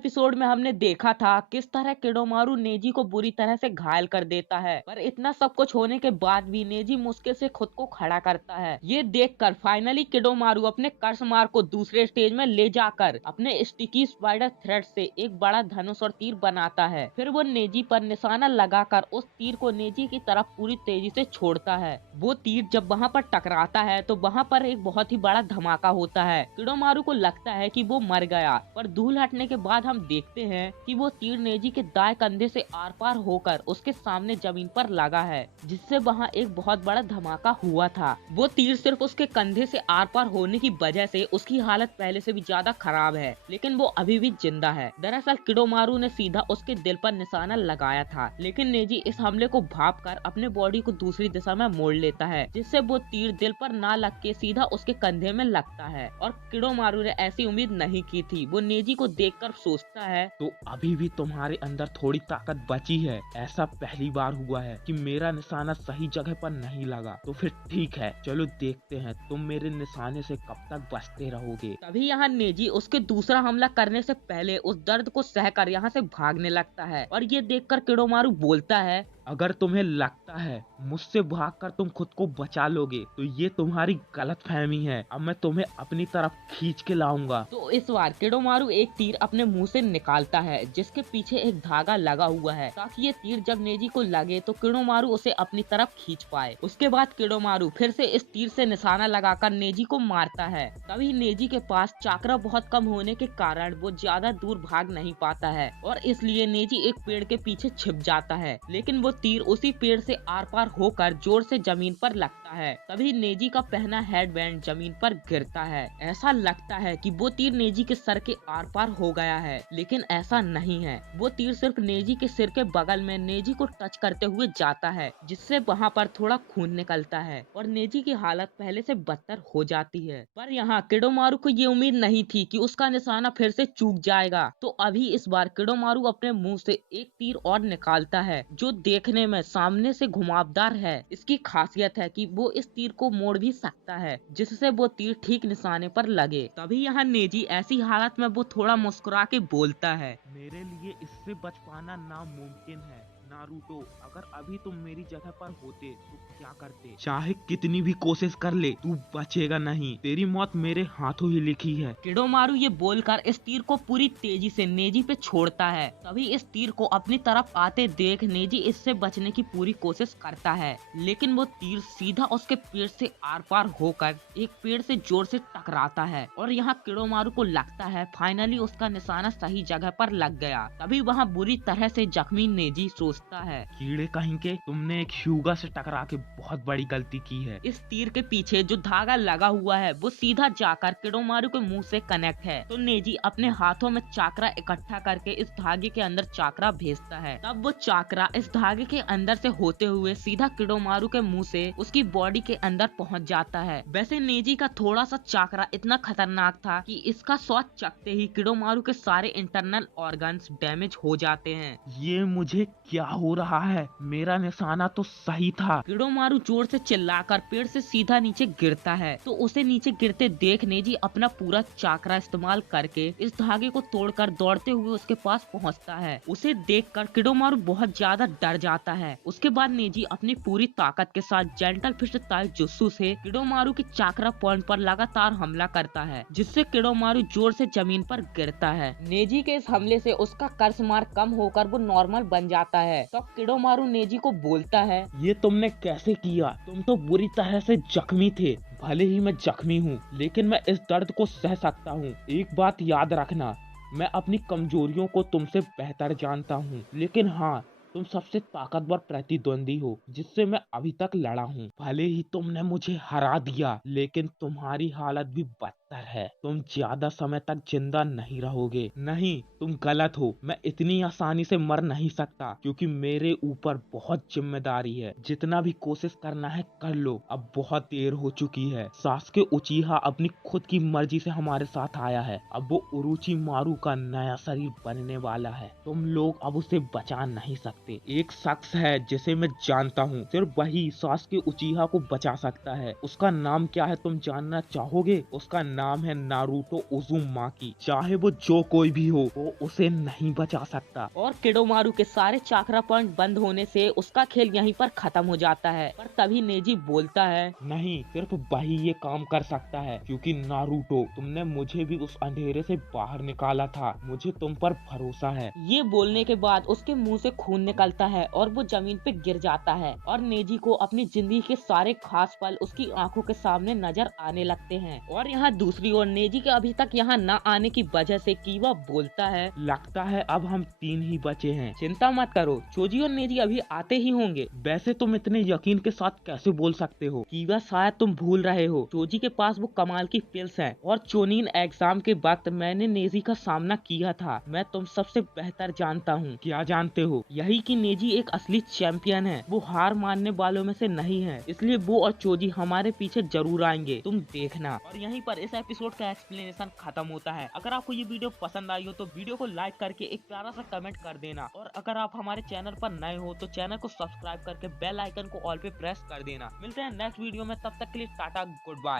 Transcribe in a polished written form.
Episode में हमने देखा था किस तरह किडोमारू नेजी को बुरी तरह से घायल कर देता है, पर इतना सब कुछ होने के बाद भी नेजी मुश्किल से खुद को खड़ा करता है। ये देखकर फाइनली किडोमारू अपने कर्समार को दूसरे स्टेज में ले जाकर अपने स्टिकी स्पाइडर थ्रेड से एक बड़ा धनुष और तीर बनाता है। फिर वो नेजी पर निशाना लगाकर उस तीर को नेजी की तरफ पूरी तेजी से छोड़ता है। वो तीर जब वहाँ पर टकराता है तो वहाँ पर एक बहुत ही बड़ा धमाका होता है। किडोमारू को लगता है कि वो मर गया, पर धूल हटने के बाद हम देखते हैं कि वो तीर नेजी के दाएं कंधे से आर पार होकर उसके सामने जमीन पर लगा है, जिससे वहाँ एक बहुत बड़ा धमाका हुआ था। वो तीर सिर्फ उसके कंधे से आर पार होने की वजह से उसकी हालत पहले से भी ज्यादा खराब है, लेकिन वो अभी भी जिंदा है। दरअसल किडोमारू ने सीधा उसके दिल पर निशाना लगाया था, लेकिन नेजी इस हमले को भांपकर अपने बॉडी को दूसरी दिशा में मोड़ लेता है, जिससे वो तीर दिल पर ना लग के सीधा उसके कंधे में लगता है। और किडोमारू ने ऐसी उम्मीद नहीं की थी। वो नेजी को देखकर सोचता है, तो अभी भी तुम्हारे अंदर थोड़ी ताकत बची है। ऐसा पहली बार हुआ है कि मेरा निशाना सही जगह पर नहीं लगा। तो फिर ठीक है, चलो देखते हैं तुम मेरे निशाने से कब तक बचते रहोगे। तभी यहाँ नेजी उसके दूसरा हमला करने से पहले उस दर्द को सहकर यहाँ से भागने लगता है। और ये देखकर किडोमारू बोलता है, अगर तुम्हें लगता है मुझसे भागकर तुम खुद को बचा लोगे तो ये तुम्हारी गलतफहमी है। अब मैं तुम्हें अपनी तरफ खींच के लाऊंगा। तो इस बार किडोमारू एक तीर अपने मुंह से निकालता है, जिसके पीछे एक धागा लगा हुआ है, ताकि ये तीर जब नेजी को लगे तो किडोमारू उसे अपनी तरफ खींच पाए। उसके बाद किडोमारू फिर से इस तीर से निशाना लगाकर नेजी को मारता है। तभी नेजी के पास चाकरा बहुत कम होने के कारण वो ज्यादा दूर भाग नहीं पाता है, और इसलिए नेजी एक पेड़ के पीछे छिप जाता है। लेकिन वो तीर उसी पेड़ से आर पार होकर जोर से जमीन पर लगता है। तभी नेजी का पहना हेडबैंड जमीन पर गिरता है। ऐसा लगता है कि वो तीर नेजी के सर के आर पार हो गया है, लेकिन ऐसा नहीं है। वो तीर सिर्फ नेजी के सिर के बगल में नेजी को टच करते हुए जाता है, जिससे वहाँ पर थोड़ा खून निकलता है और नेजी की हालत पहले से बदतर हो जाती है। पर यहाँ किडोमारू को ये उम्मीद नहीं थी कि उसका निशाना फिर से चूक जाएगा। तो अभी इस बार किडोमारू अपने मुंह से एक तीर और निकालता है, जो देखने में सामने से घुमावदार है। इसकी खासियत है कि वो इस तीर को मोड़ भी सकता है, जिससे वो तीर ठीक निशाने पर लगे। तभी यहाँ नेजी ऐसी हालत में वो थोड़ा मुस्कुरा के बोलता है, मेरे लिए इससे बच पाना नामुमकिन है नारुतो। अगर अभी तुम मेरी जगह पर होते तो क्या करते? चाहे कितनी भी कोशिश कर ले तू बचेगा नहीं। तेरी मौत मेरे हाथों ही लिखी है। किडोमारू ये बोलकर इस तीर को पूरी तेजी से नेजी पे छोड़ता है। तभी इस तीर को अपनी तरफ आते देख नेजी इससे बचने की पूरी कोशिश करता है, लेकिन वो तीर सीधा उसके पेड़ से आर पार होकर एक पेड़ से जोर से टकराता है। और यहाँ किडोमारू को लगता है फाइनली उसका निशाना सही जगह पर लग गया। तभी वहाँ बुरी तरह से जख्मी नेजी सोचता है, कीड़े कहीं के, तुमने एक ह्यूगा से टकरा के बहुत बड़ी गलती की है। इस तीर के पीछे जो धागा लगा हुआ है वो सीधा जाकर किडोमारू के मुंह से कनेक्ट है। तो नेजी अपने हाथों में चाकरा इकट्ठा करके इस धागे के अंदर चाकरा भेजता है। तब वो चाकरा इस धागे के अंदर से होते हुए सीधा किडोमारू के मुंह से उसकी बॉडी के अंदर पहुंच जाता है। वैसे नेजी का थोड़ा सा चाकरा इतना खतरनाक था कि इसका स्वाद चखते ही किडोमारू के सारे इंटरनल ऑर्गन्स डैमेज हो जाते हैं। ये मुझे क्या हो रहा है? मेरा निशाना तो सही था। किडोमारू जोर से चिल्लाकर पेड़ से सीधा नीचे गिरता है। तो उसे नीचे गिरते देख नेजी अपना पूरा चाकरा इस्तेमाल करके इस धागे को तोड़कर दौड़ते हुए उसके पास पहुंचता है। उसे देखकर किडोमारू बहुत ज्यादा डर जाता है। उसके बाद नेजी अपनी पूरी ताकत के साथ जेंटल फिस्ट ताइजुत्सु से किडोमारू के चाकरा पॉइंट पर लगातार हमला करता है, जिससे किडोमारू जोर से जमीन पर गिरता है। नेजी के इस हमले से उसका कर्स मार कम होकर वो नॉर्मल बन जाता है। तो किडोमारू नेजी को बोलता है, ये तुमने कैसे किया? तुम तो बुरी तरह से जख्मी थे। भले ही मैं जख्मी हूँ, लेकिन मैं इस दर्द को सह सकता हूँ। एक बात याद रखना, मैं अपनी कमजोरियों को तुमसे बेहतर जानता हूँ, लेकिन हाँ, तुम सबसे ताकतवर प्रतिद्वंदी हो जिससे मैं अभी तक लड़ा हूँ। भले ही तुमने मुझे हरा दिया, लेकिन तुम्हारी हालत भी बदतर है। तुम ज्यादा समय तक जिंदा नहीं रहोगे। नहीं, तुम गलत हो। मैं इतनी आसानी से मर नहीं सकता, क्योंकि मेरे ऊपर बहुत जिम्मेदारी है। जितना भी कोशिश करना है कर लो, अब बहुत देर हो चुकी है। सासुके उचिहा अपनी खुद की मर्जी से हमारे साथ आया है। अब वो ओरोचिमारू का नया शरीर बनने वाला है। तुम लोग अब उसे बचा नहीं सकते। एक शख्स है जिसे मैं जानता हूँ, सिर्फ वही सासुके उचिहा को बचा सकता है। उसका नाम क्या है तुम जानना चाहोगे? उसका नाम है नारुतो उज़ुमाकी। चाहे वो जो कोई भी हो, वो उसे नहीं बचा सकता। और किडोमारू के सारे चाक्रा पॉइंट बंद होने से उसका खेल यहीं पर खत्म हो जाता है। पर तभी नेजी बोलता है, नहीं, सिर्फ वही ये काम कर सकता है, क्योंकि नारुतो तुमने मुझे भी उस अंधेरे से बाहर निकाला था, मुझे तुम पर भरोसा है। ये बोलने के बाद उसके मुंह से खून निकलता है और वो जमीन पे गिर जाता है और नेजी को अपनी जिंदगी के सारे खास पल उसकी आंखों के सामने नजर आने लगते हैं। और यहाँ दूसरी ओर नेजी के अभी तक यहाँ न आने की वजह से कीवा बोलता है, लगता है अब हम 3 ही बचे हैं। चिंता मत करो, चोजी और नेजी अभी आते ही होंगे। वैसे तुम इतने यकीन के साथ कैसे बोल सकते हो? कीवा शायद तुम भूल रहे हो, चोजी के पास वो कमाल की पिल्स हैं और चोनिन एग्जाम के वक्त मैंने नेजी का सामना किया था। मैं तुम सबसे बेहतर जानता हूँ। क्या जानते हो? यही कि नेजी एक असली चैंपियन है, वो हार मानने वालों में से नहीं है, इसलिए वो और चोजी हमारे पीछे जरूर आएंगे, तुम देखना। और यहीं पर इस एपिसोड का एक्सप्लेनेशन खत्म होता है। अगर आपको ये वीडियो पसंद आई हो तो वीडियो को लाइक करके एक प्यारा सा कमेंट कर देना, और अगर आप हमारे चैनल पर नए हो तो चैनल को सब्सक्राइब करके बेल आइकन को ऑल पे प्रेस कर देना। मिलते हैं नेक्स्ट वीडियो में, तब तक के लिए टाटा, गुड बाय।